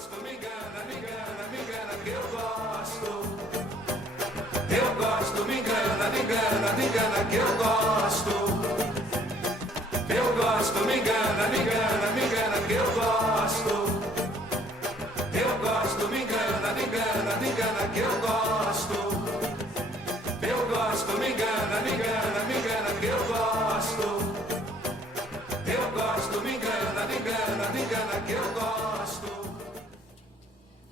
me engana que eu gosto. Eu gosto, me engana que eu gosto. Eu gosto, me engana que eu gosto. Eu gosto, me engana que eu gosto. Eu gosto, me engana que eu gosto. Eu gosto, me engana que eu gosto.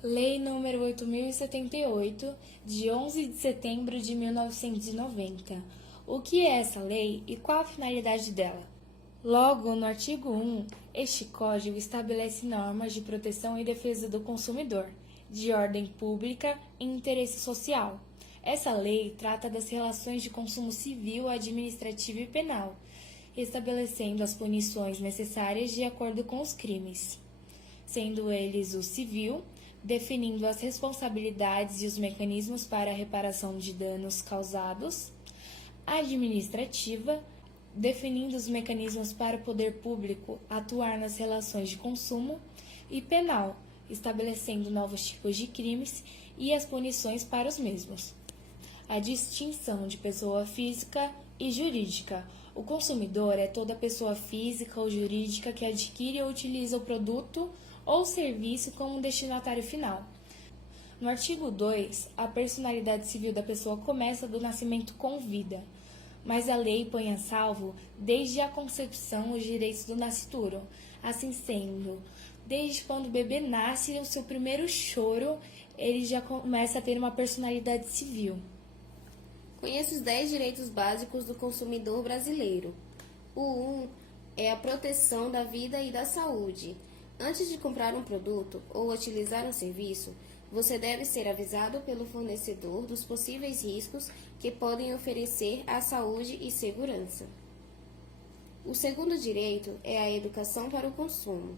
Lei nº 8.078, de 11 de setembro de 1990. O que é essa lei e qual a finalidade dela? Logo, no artigo 1, este Código estabelece normas de proteção e defesa do consumidor, de ordem pública e interesse social. Essa lei trata das relações de consumo civil, administrativo e penal, estabelecendo as punições necessárias de acordo com os crimes, sendo eles o civil, definindo as responsabilidades e os mecanismos para a reparação de danos causados, administrativa, definindo os mecanismos para o poder público atuar nas relações de consumo, e penal, estabelecendo novos tipos de crimes e as punições para os mesmos. A distinção de pessoa física e jurídica. O consumidor é toda pessoa física ou jurídica que adquire ou utiliza o produto ou serviço como destinatário final. No artigo 2, a personalidade civil da pessoa começa do nascimento com vida, mas a lei põe a salvo, desde a concepção, os direitos do nascituro. Assim sendo, desde quando o bebê nasce, o seu primeiro choro, ele já começa a ter uma personalidade civil. Conheça os 10 direitos básicos do consumidor brasileiro. O 1 é a proteção da vida e da saúde. Antes de comprar um produto ou utilizar um serviço, você deve ser avisado pelo fornecedor dos possíveis riscos que podem oferecer à saúde e segurança. O segundo direito é a educação para o consumo.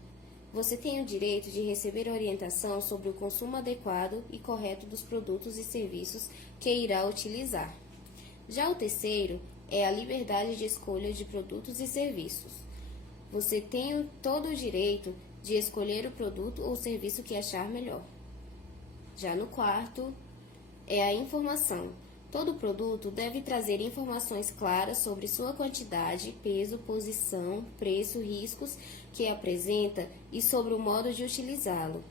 Você tem o direito de receber orientação sobre o consumo adequado e correto dos produtos e serviços que irá utilizar. Já o terceiro é a liberdade de escolha de produtos e serviços. Você tem todo o direito de escolher o produto ou serviço que achar melhor. Já no quarto, é a informação. Todo produto deve trazer informações claras sobre sua quantidade, peso, posição, preço, riscos que apresenta e sobre o modo de utilizá-lo.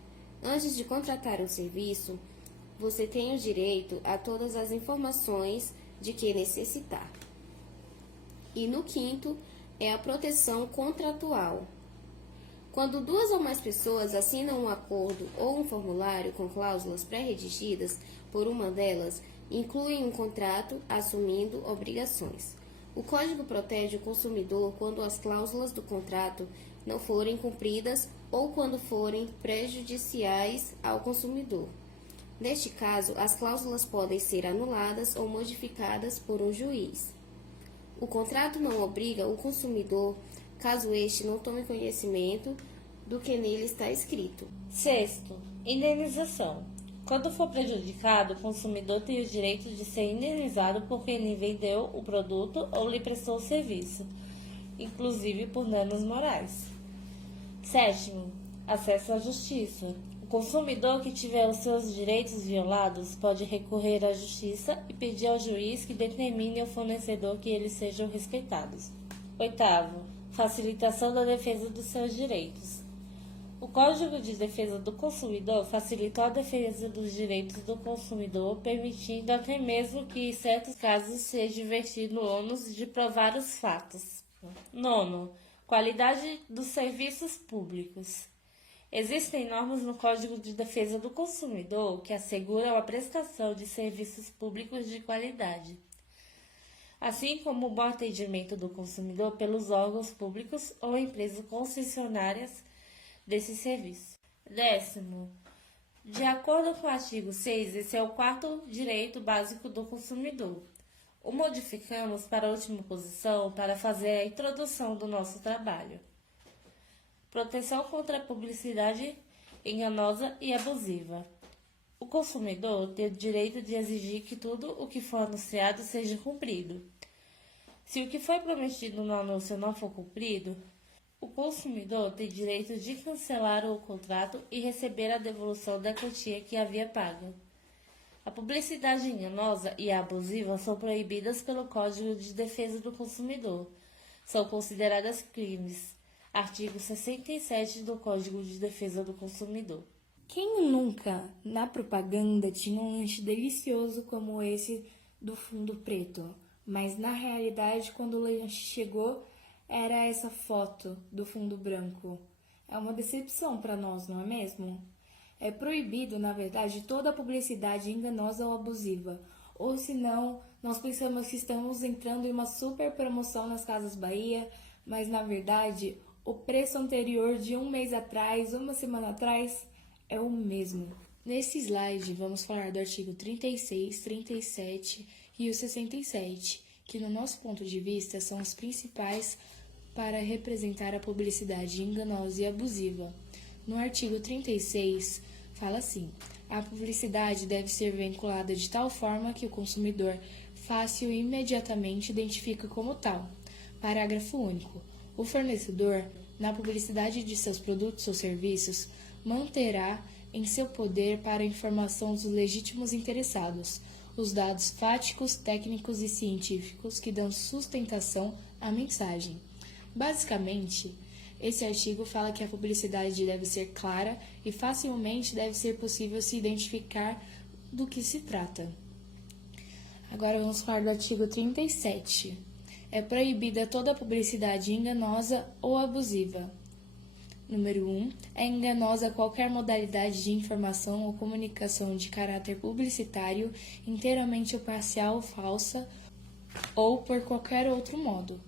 Antes de contratar um serviço, você tem o direito a todas as informações de que necessitar. E no quinto, é a proteção contratual. Quando 2 ou mais pessoas assinam um acordo ou um formulário com cláusulas pré-redigidas, por uma delas, incluem um contrato assumindo obrigações. O Código protege o consumidor quando as cláusulas do contrato não forem cumpridas ou quando forem prejudiciais ao consumidor. Neste caso, as cláusulas podem ser anuladas ou modificadas por um juiz. O contrato não obriga o consumidor, caso este não tome conhecimento do que nele está escrito. Sexto, indenização. Quando for prejudicado, o consumidor tem o direito de ser indenizado por quem lhe vendeu o produto ou lhe prestou o serviço, inclusive por danos morais. Sétimo, acesso à justiça. O consumidor que tiver os seus direitos violados pode recorrer à justiça e pedir ao juiz que determine ao fornecedor que eles sejam respeitados. Oitavo, facilitação da defesa dos seus direitos. O Código de Defesa do Consumidor facilitou a defesa dos direitos do consumidor, permitindo até mesmo que, em certos casos, seja invertido o ônus de provar os fatos. Nono, qualidade dos serviços públicos. Existem normas no Código de Defesa do Consumidor que asseguram a prestação de serviços públicos de qualidade, assim como o bom atendimento do consumidor pelos órgãos públicos ou empresas concessionárias desse serviço. Décimo, de acordo com o artigo 6, esse é o quarto direito básico do consumidor. O modificamos para a última posição para fazer a introdução do nosso trabalho. Proteção contra a publicidade enganosa e abusiva. O consumidor tem o direito de exigir que tudo o que for anunciado seja cumprido. Se o que foi prometido no anúncio não for cumprido, O consumidor tem direito de cancelar o contrato e receber a devolução da quantia que havia pago. A publicidade enganosa e abusiva são proibidas pelo Código de Defesa do Consumidor. São consideradas crimes. Artigo 67 do Código de Defesa do Consumidor. Quem nunca, na propaganda, tinha um lanche delicioso como esse do fundo preto, mas na realidade, quando o lanche chegou, era essa foto do fundo branco. É uma decepção para nós, não é mesmo? É proibido, na verdade, toda publicidade enganosa ou abusiva, ou senão nós pensamos que estamos entrando em uma super promoção nas Casas Bahia, mas na verdade o preço anterior de um mês atrás, uma semana atrás, é o mesmo. Nesse slide vamos falar do artigo 36, 37 e o 67, que no nosso ponto de vista são os principais para representar a publicidade enganosa e abusiva. No artigo 36, fala assim: a publicidade deve ser vinculada de tal forma que o consumidor fácil e imediatamente identifique como tal. Parágrafo único. O fornecedor, na publicidade de seus produtos ou serviços, manterá em seu poder para a informação dos legítimos interessados os dados fáticos, técnicos e científicos que dão sustentação à mensagem. Basicamente, esse artigo fala que a publicidade deve ser clara e facilmente deve ser possível se identificar do que se trata. Agora vamos falar do artigo 37. É proibida toda publicidade enganosa ou abusiva. Número 1. É enganosa qualquer modalidade de informação ou comunicação de caráter publicitário, inteiramente ou parcial ou falsa, ou por qualquer outro modo,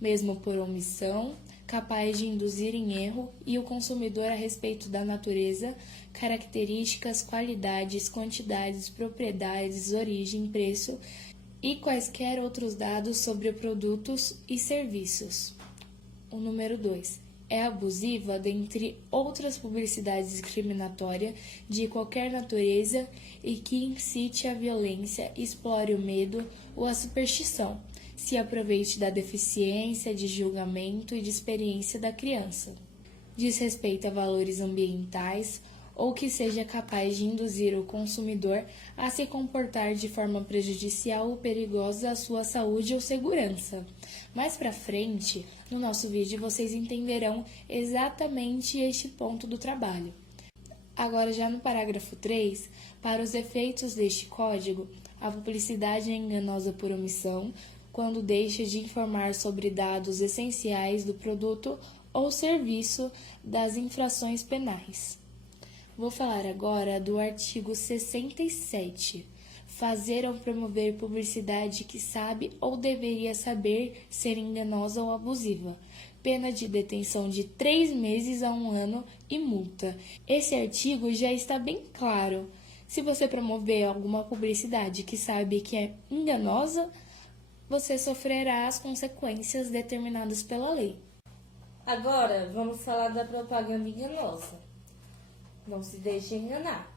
mesmo por omissão, capaz de induzir em erro e o consumidor a respeito da natureza, características, qualidades, quantidades, propriedades, origem, preço e quaisquer outros dados sobre produtos e serviços. O número 2. É abusiva dentre outras publicidades discriminatórias de qualquer natureza e que incite a violência, explore o medo ou a superstição, se aproveite da deficiência de julgamento e de experiência da criança. Desrespeita a valores ambientais ou que seja capaz de induzir o consumidor a se comportar de forma prejudicial ou perigosa à sua saúde ou segurança. Mais pra frente, no nosso vídeo, vocês entenderão exatamente este ponto do trabalho. Agora, já no parágrafo 3, para os efeitos deste código, a publicidade é enganosa por omissão, quando deixa de informar sobre dados essenciais do produto ou serviço das infrações penais. Vou falar agora do artigo 67. Fazer ou promover publicidade que sabe ou deveria saber ser enganosa ou abusiva. Pena de detenção de 3 meses a 1 ano e multa. Esse artigo já está bem claro. Se você promover alguma publicidade que sabe que é enganosa, você sofrerá as consequências determinadas pela lei. Agora, vamos falar da propaganda enganosa. Não se deixe enganar.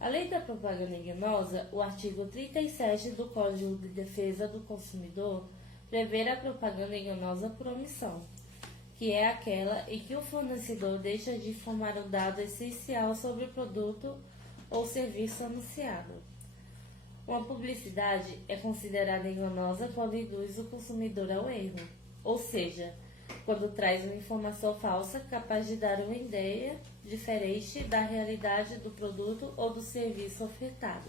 Além da propaganda enganosa, o artigo 37 do Código de Defesa do Consumidor prevê a propaganda enganosa por omissão, que é aquela em que o fornecedor deixa de informar um dado essencial sobre o produto ou serviço anunciado. Uma publicidade é considerada enganosa quando induz o consumidor ao erro, ou seja, quando traz uma informação falsa capaz de dar uma ideia diferente da realidade do produto ou do serviço ofertado.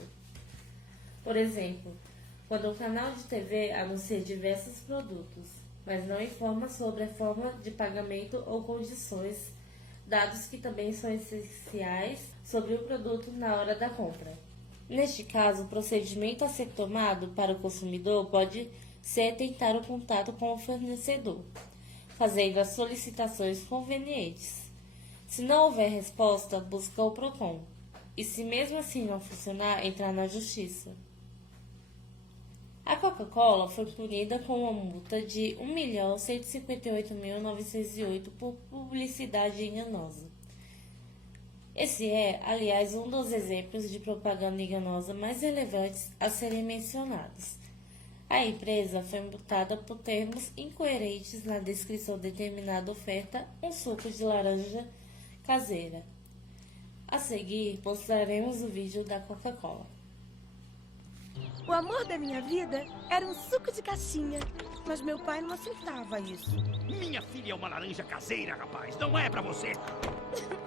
Por exemplo, quando o canal de TV anuncia diversos produtos, mas não informa sobre a forma de pagamento ou condições, dados que também são essenciais sobre o produto na hora da compra. Neste caso, o procedimento a ser tomado para o consumidor pode ser tentar o contato com o fornecedor, fazendo as solicitações convenientes. Se não houver resposta, busca o PROCON. E se mesmo assim não funcionar, entrar na justiça. A Coca-Cola foi punida com uma multa de R$ 1.158.908 por publicidade enganosa. Esse é, aliás, um dos exemplos de propaganda enganosa mais relevantes a serem mencionados. A empresa foi multada por termos incoerentes na descrição de determinada oferta, um suco de laranja caseira. A seguir, mostraremos o vídeo da Coca-Cola. O amor da minha vida era um suco de caixinha, mas meu pai não aceitava isso. Minha filha é uma laranja caseira, rapaz. Não é pra você.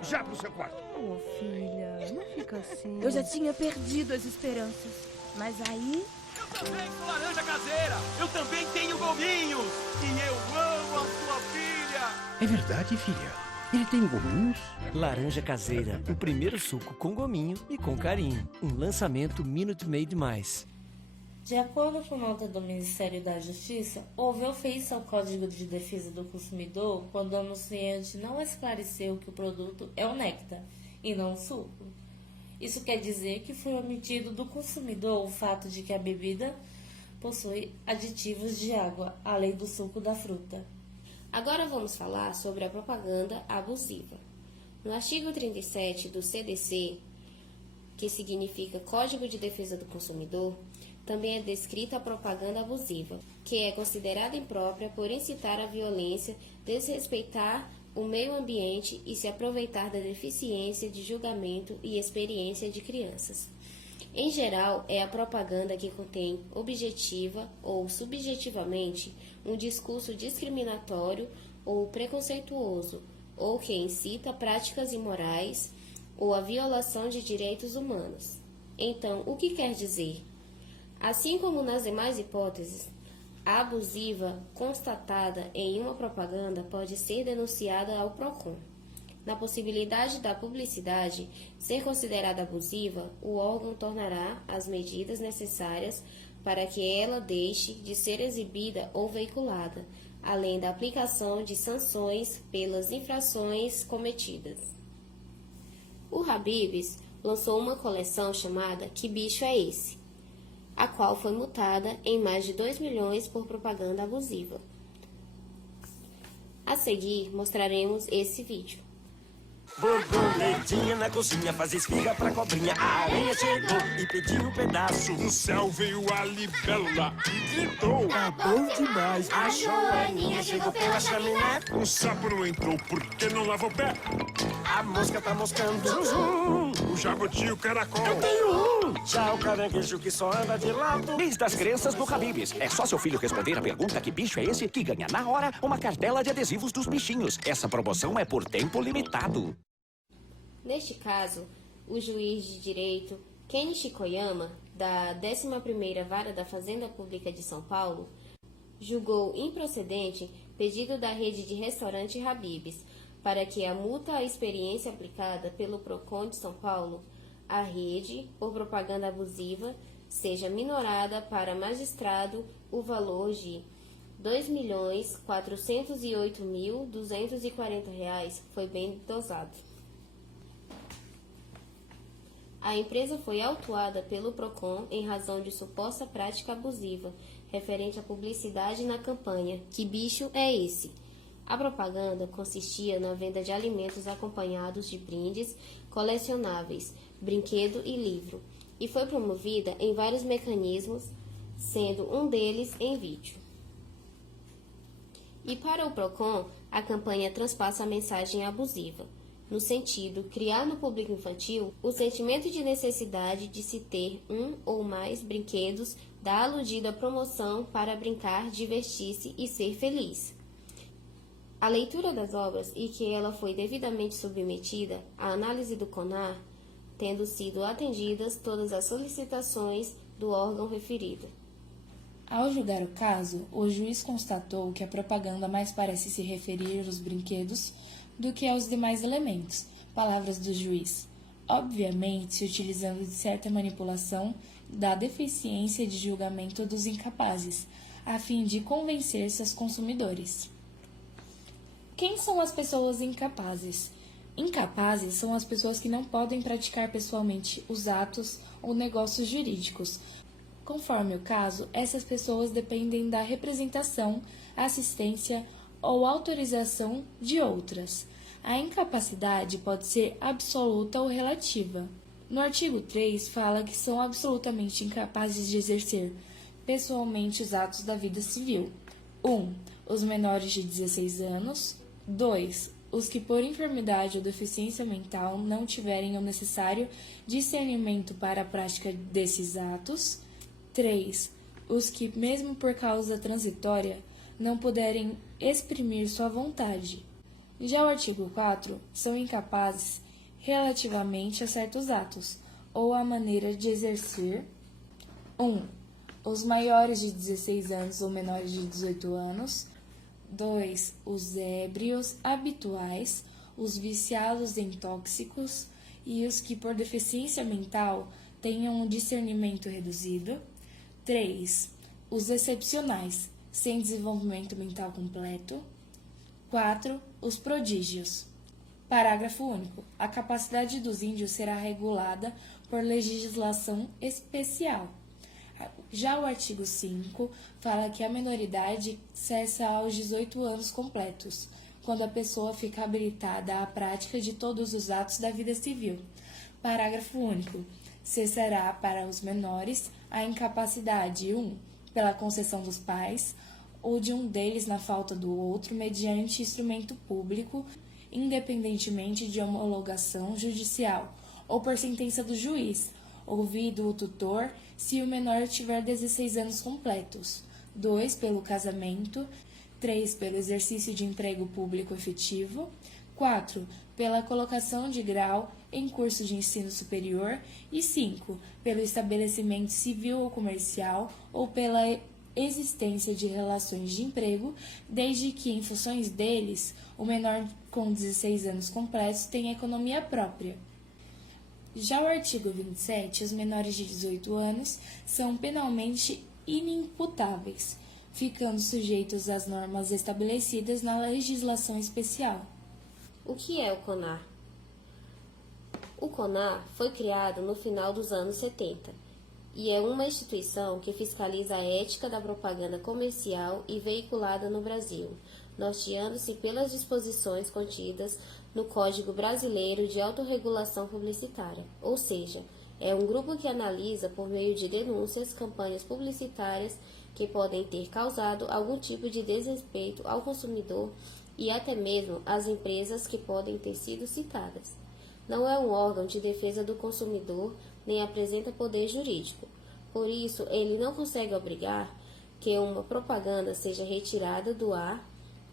Já pro seu quarto. Oh, filha, não fica assim. Eu já tinha perdido as esperanças, mas aí... Eu também sou laranja caseira. Eu também tenho gominhos. E eu amo a sua filha. É verdade, filha? Ele tem gominhos? Laranja caseira, o primeiro suco com gominho e com carinho. Um lançamento Minute Maid Mais. De acordo com nota do Ministério da Justiça, houve ofensa ao Código de Defesa do Consumidor quando o anunciante não esclareceu que o produto é o néctar e não o suco. Isso quer dizer que foi omitido do consumidor o fato de que a bebida possui aditivos de água, além do suco da fruta. Agora vamos falar sobre a propaganda abusiva. No artigo 37 do CDC, que significa Código de Defesa do Consumidor, também é descrita a propaganda abusiva, que é considerada imprópria por incitar a violência, desrespeitar o meio ambiente e se aproveitar da deficiência de julgamento e experiência de crianças. Em geral, é a propaganda que contém objetiva ou subjetivamente um discurso discriminatório ou preconceituoso, ou que incita práticas imorais ou a violação de direitos humanos. Então, o que quer dizer? Assim como nas demais hipóteses, a abusiva constatada em uma propaganda pode ser denunciada ao PROCON. Na possibilidade da publicidade ser considerada abusiva, o órgão tornará as medidas necessárias para que ela deixe de ser exibida ou veiculada, além da aplicação de sanções pelas infrações cometidas. O Habib's lançou uma coleção chamada Que Bicho é Esse?, a qual foi multada em mais de 2 milhões por propaganda abusiva. A seguir, mostraremos esse vídeo. Borboletinha na cozinha, faz esfirra pra cobrinha. A aranha chegou e pediu um pedaço. Do céu veio a libélula e gritou. Tá bom demais. A joaninha chegou pela chaminé. O sapo não entrou porque não lava o pé. A mosca tá moscando. Zum, zum. O jabuti e o caracol. Eu tenho um. Tchau, caranguejo que só anda de lado. Mês das Crianças no Habib's. É só seu filho responder a pergunta que bicho é esse que ganha na hora uma cartela de adesivos dos bichinhos. Essa promoção é por tempo limitado. Neste caso, o juiz de direito Kenichi Koyama, da 11ª Vara da Fazenda Pública de São Paulo, julgou improcedente pedido da rede de restaurante Habib's para que a multa à experiência aplicada pelo PROCON de São Paulo à rede por propaganda abusiva seja minorada para magistrado o valor de R$ 2.408.240 foi bem dosado. A empresa foi autuada pelo PROCON em razão de suposta prática abusiva referente à publicidade na campanha Que Bicho é Esse? A propaganda consistia na venda de alimentos acompanhados de brindes colecionáveis, brinquedo e livro, e foi promovida em vários mecanismos, sendo um deles em vídeo. E para o PROCON, a campanha transpassa a mensagem abusiva, no sentido criar no público infantil o sentimento de necessidade de se ter um ou mais brinquedos da aludida promoção para brincar, divertir-se e ser feliz. A leitura das obras e que ela foi devidamente submetida à análise do CONAR, tendo sido atendidas todas as solicitações do órgão referido. Ao julgar o caso, o juiz constatou que a propaganda mais parece se referir aos brinquedos do que aos demais elementos. Palavras do juiz. Obviamente, se utilizando de certa manipulação da deficiência de julgamento dos incapazes, a fim de convencer seus consumidores. Quem são as pessoas incapazes? Incapazes são as pessoas que não podem praticar pessoalmente os atos ou negócios jurídicos. Conforme o caso, essas pessoas dependem da representação, assistência ou autorização de outras. A incapacidade pode ser absoluta ou relativa. No artigo 3, fala que são absolutamente incapazes de exercer pessoalmente os atos da vida civil. 1. Os menores de 16 anos. 2. Os que por enfermidade ou deficiência mental não tiverem o necessário discernimento para a prática desses atos. 3. Os que, mesmo por causa transitória, não puderem exprimir sua vontade. Já o artigo 4 são incapazes relativamente a certos atos ou a maneira de exercer. 1. Os maiores de 16 anos ou menores de 18 anos. 2. Os ébrios habituais, os viciados em tóxicos e os que por deficiência mental tenham um discernimento reduzido. 3. Os excepcionais, sem desenvolvimento mental completo. 4. Os prodígios. Parágrafo único. A capacidade dos índios será regulada por legislação especial. Já o artigo 5 fala que a menoridade cessa aos 18 anos completos, quando a pessoa fica habilitada à prática de todos os atos da vida civil. Parágrafo único. Cessará para os menores a incapacidade 1. Pela concessão dos pais, ou de um deles na falta do outro, mediante instrumento público, independentemente de homologação judicial, ou por sentença do juiz, ouvido o tutor, se o menor tiver 16 anos completos. 2. Pelo casamento. 3. Pelo exercício de emprego público efetivo. 4. Pela colocação de grau em curso de ensino superior. E 5. Pelo estabelecimento civil ou comercial ou pela existência de relações de emprego, desde que, em funções deles, o menor com 16 anos completos tenha economia própria. Já o artigo 27, os menores de 18 anos são penalmente inimputáveis, ficando sujeitos às normas estabelecidas na legislação especial. O que é o CONAR? O CONAR foi criado no final dos anos 70 e é uma instituição que fiscaliza a ética da propaganda comercial e veiculada no Brasil, norteando-se pelas disposições contidas no Código Brasileiro de Autorregulação Publicitária, ou seja, é um grupo que analisa por meio de denúncias campanhas publicitárias que podem ter causado algum tipo de desrespeito ao consumidor e até mesmo às empresas que podem ter sido citadas. Não é um órgão de defesa do consumidor nem apresenta poder jurídico. Por isso, ele não consegue obrigar que uma propaganda seja retirada do ar,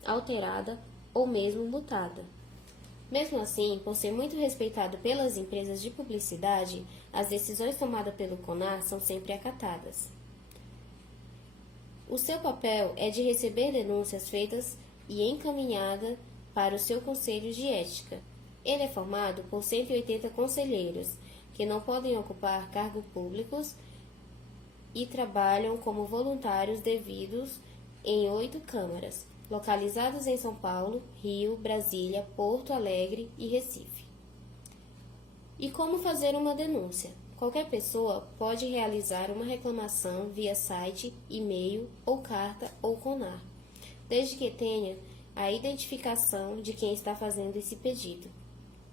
alterada ou mesmo mutada. Mesmo assim, por ser muito respeitado pelas empresas de publicidade, as decisões tomadas pelo CONAR são sempre acatadas. O seu papel é de receber denúncias feitas e encaminhada para o seu conselho de ética. Ele é formado por 180 conselheiros, que não podem ocupar cargos públicos e trabalham como voluntários devidos em 8 câmaras, localizadas em São Paulo, Rio, Brasília, Porto Alegre e Recife. E como fazer uma denúncia? Qualquer pessoa pode realizar uma reclamação via site, e-mail ou carta ou CONAR, desde que tenha a identificação de quem está fazendo esse pedido.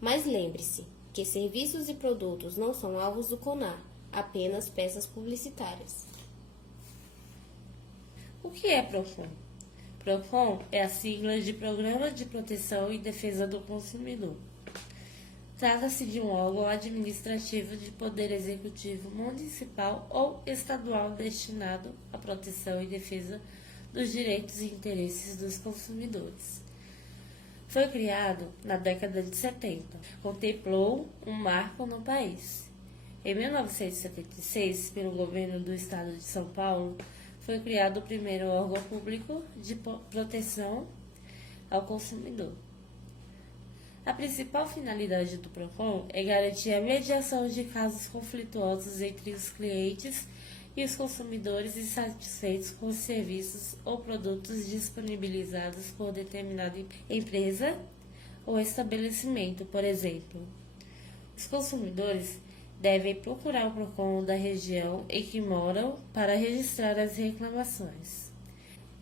Mas lembre-se que serviços e produtos não são alvos do CONAR, apenas peças publicitárias. O que é PROCON? PROCON é a sigla de Programa de Proteção e Defesa do Consumidor. Trata-se de um órgão administrativo de poder executivo municipal ou estadual destinado à proteção e defesa dos direitos e interesses dos consumidores. Foi criado na década de 70, contemplou um marco no país. Em 1976, pelo governo do estado de São Paulo, foi criado o primeiro órgão público de proteção ao consumidor. A principal finalidade do PROCON é garantir a mediação de casos conflituosos entre os clientes e os consumidores insatisfeitos com os serviços ou produtos disponibilizados por determinada empresa ou estabelecimento. Por exemplo, os consumidores devem procurar o PROCON da região em que moram para registrar as reclamações.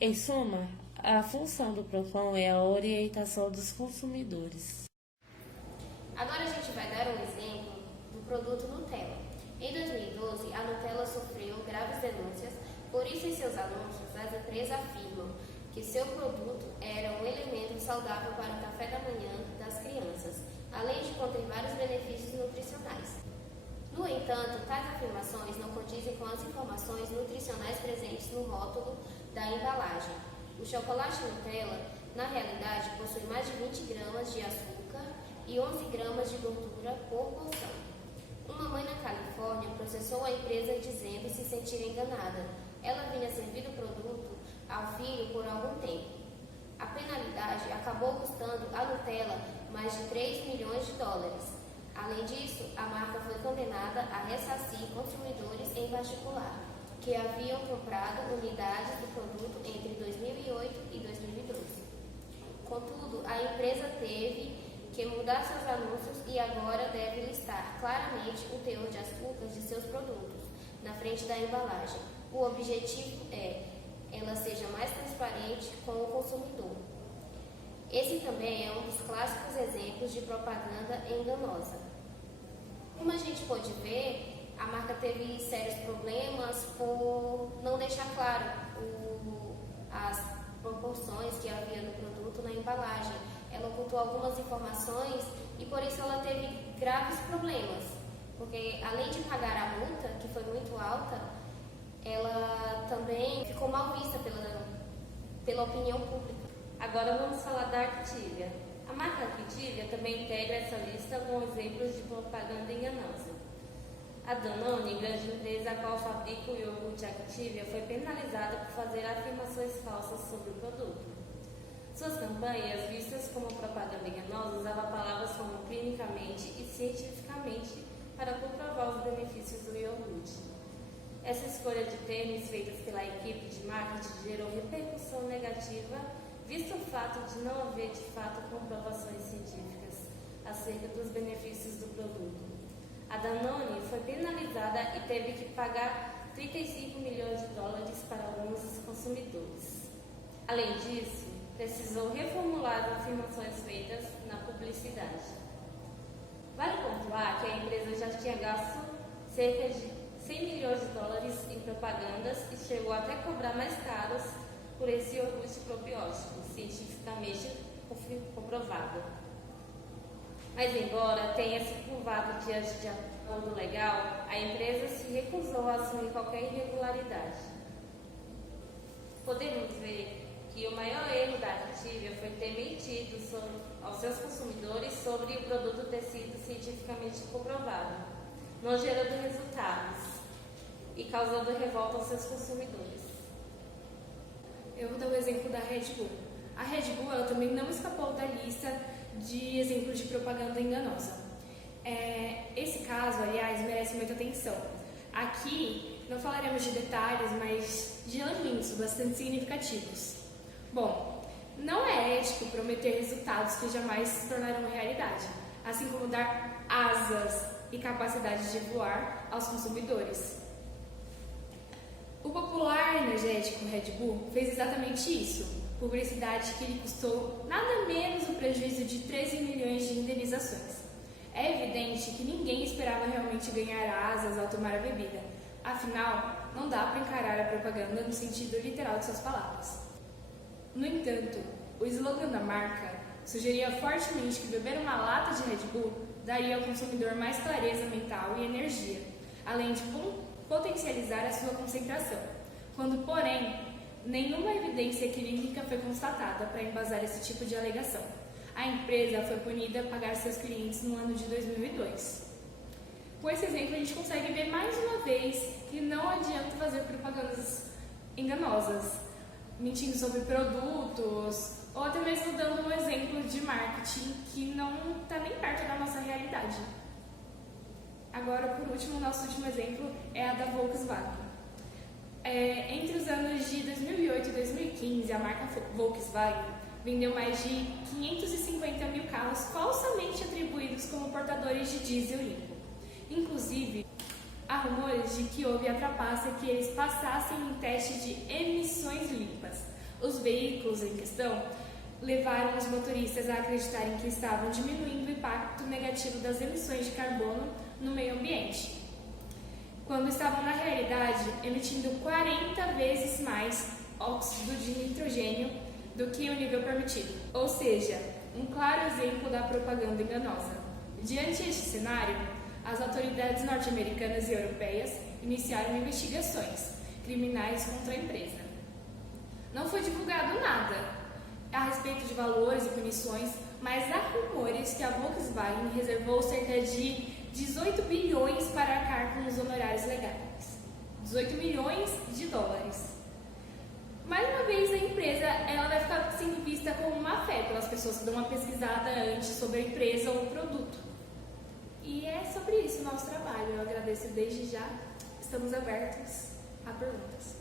Em suma, a função do PROCON é a orientação dos consumidores. Agora a gente vai dar um exemplo do produto Nutella. Em 2012, a Nutella sofreu graves denúncias Por isso, em seus anúncios, as empresas afirmam que seu produto era um elemento saudável para o café da manhã das crianças, além de conter vários benefícios nutricionais. No entanto, tais afirmações não condizem com as informações nutricionais presentes no rótulo da embalagem. O chocolate Nutella, na realidade, possui mais de 20 gramas de açúcar e 11 gramas de gordura por porção. Uma mãe na Califórnia processou a empresa dizendo se sentir enganada. Ela vinha servindo o produto ao filho por algum tempo. A penalidade acabou custando à Nutella mais de 3 milhões de dólares. Além disso, a marca foi condenada a ressarcir consumidores em particular, que haviam comprado unidades do produto entre 2008 e 2012. Contudo, a empresa teve que mudar seus anúncios e agora deve listar claramente o teor de açúcar de seus produtos na frente da embalagem. O objetivo é ela seja mais transparente com o consumidor. Esse também é um dos clássicos exemplos de propaganda enganosa. Como a gente pode ver, a marca teve sérios problemas por não deixar claro as proporções que havia no produto na embalagem. Ela ocultou algumas informações e por isso ela teve graves problemas, porque além de pagar a multa, que foi muito alta, ela também ficou mal vista pela opinião pública. Agora vamos falar da Activia. A marca Activia também integra essa lista com exemplos de propaganda enganosa. A Danone, grande empresa a qual fabrica o iogurte Activia, foi penalizada por fazer afirmações falsas sobre o produto. Suas campanhas, vistas como propaganda enganosa, usavam palavras como clinicamente e cientificamente para comprovar os benefícios do iogurte. Essa escolha de termos feitas pela equipe de marketing gerou repercussão negativa, visto o fato de não haver de fato comprovações científicas acerca dos benefícios do produto. A Danone foi penalizada e teve que pagar 35 milhões de dólares para alguns dos consumidores. Além disso, precisou reformular as afirmações feitas na publicidade. Vale pontuar que a empresa já tinha gasto cerca de 100 milhões de dólares em propagandas e chegou até a cobrar mais caros por esse iogurte probiótico, cientificamente comprovado. Mas, embora tenha se provado diante de acordo legal, a empresa se recusou a assumir qualquer irregularidade. Podemos ver que o maior erro da Activia foi ter mentido aos seus consumidores sobre o produto ter sido cientificamente comprovado, não gerando resultados e causando revolta aos seus consumidores. Eu vou dar o exemplo da Red Bull. A Red Bull ela também não escapou da lista de exemplos de propaganda enganosa. Esse caso, aliás, merece muita atenção. Aqui não falaremos de detalhes, mas de elementos bastante significativos. Bom, não é ético prometer resultados que jamais se tornarão realidade, assim como dar asas e capacidade de voar aos consumidores. O popular energético Red Bull fez exatamente isso, publicidade que lhe custou nada menos o prejuízo de 13 milhões de indenizações. É evidente que ninguém esperava realmente ganhar asas ao tomar a bebida, afinal, não dá para encarar a propaganda no sentido literal de suas palavras. No entanto, o slogan da marca sugeria fortemente que beber uma lata de Red Bull daria ao consumidor mais clareza mental e energia, além de potencializar a sua concentração, quando, porém, nenhuma evidência clínica foi constatada para embasar esse tipo de alegação. A empresa foi punida a pagar seus clientes no ano de 2002. Com esse exemplo, a gente consegue ver mais uma vez que não adianta fazer propagandas enganosas, mentindo sobre produtos, ou até mesmo dando um exemplo de marketing que não está nem perto da nossa realidade. Agora, por último, o nosso último exemplo é a da Volkswagen. Entre os anos de 2008 e 2015, a marca Volkswagen vendeu mais de 550 mil carros falsamente atribuídos como portadores de diesel limpo. Inclusive, há rumores de que houve a trapaça que eles passassem em teste de emissões limpas. Os veículos em questão levaram os motoristas a acreditarem que estavam diminuindo o impacto negativo das emissões de carbono no meio ambiente. quando estavam na realidade emitindo 40 vezes mais óxido de nitrogênio do que o nível permitido, ou seja, um claro exemplo da propaganda enganosa. Diante deste cenário, as autoridades norte-americanas e europeias iniciaram investigações criminais contra a empresa. Não foi divulgado nada a respeito de valores e punições, mas há rumores que a Volkswagen reservou cerca de 18 bilhões para arcar com os honorários legais. 18 milhões de dólares. Mais uma vez, a empresa ela vai ficar sendo vista como má fé pelas pessoas que dão uma pesquisada antes sobre a empresa ou o produto. E é sobre isso o nosso trabalho. Eu agradeço desde já. Estamos abertos a perguntas.